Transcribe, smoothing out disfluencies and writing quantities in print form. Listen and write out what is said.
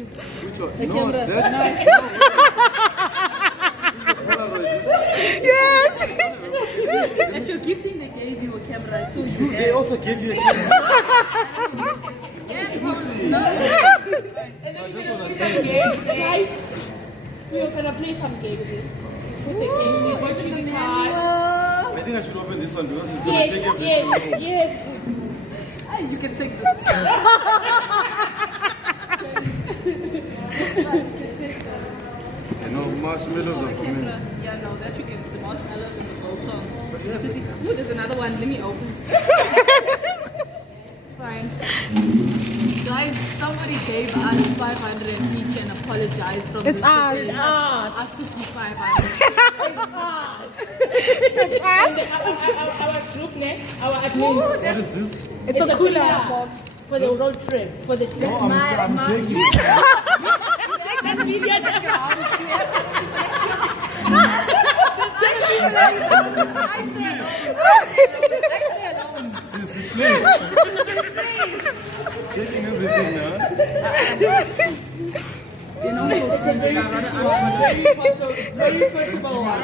you? Which one? The No, camera. that's Yes. At your gifting, they gave you a camera. So you They also gave you a camera. And then I just you're wanna gonna say- play some games, guys. We're gonna play some games. Put the games in virtual cards. I think I should open this one because it's going to Yes, take everything. yes, yes. You can take this. You know, marshmallows are for me. Yeah, no, that you can. The marshmallows and the gold song. Ooh, there's another one. Let me open. Fine. Guys, somebody gave us 500 each and apologized from It's the us. shipping. It's us. Us took 500. Our group name, our admin. What is this? It's a cooler box for the road trip. For the trip. No, I'm taking it. Take that video. Since the place. Taking everything now. You know, it's a very portable one.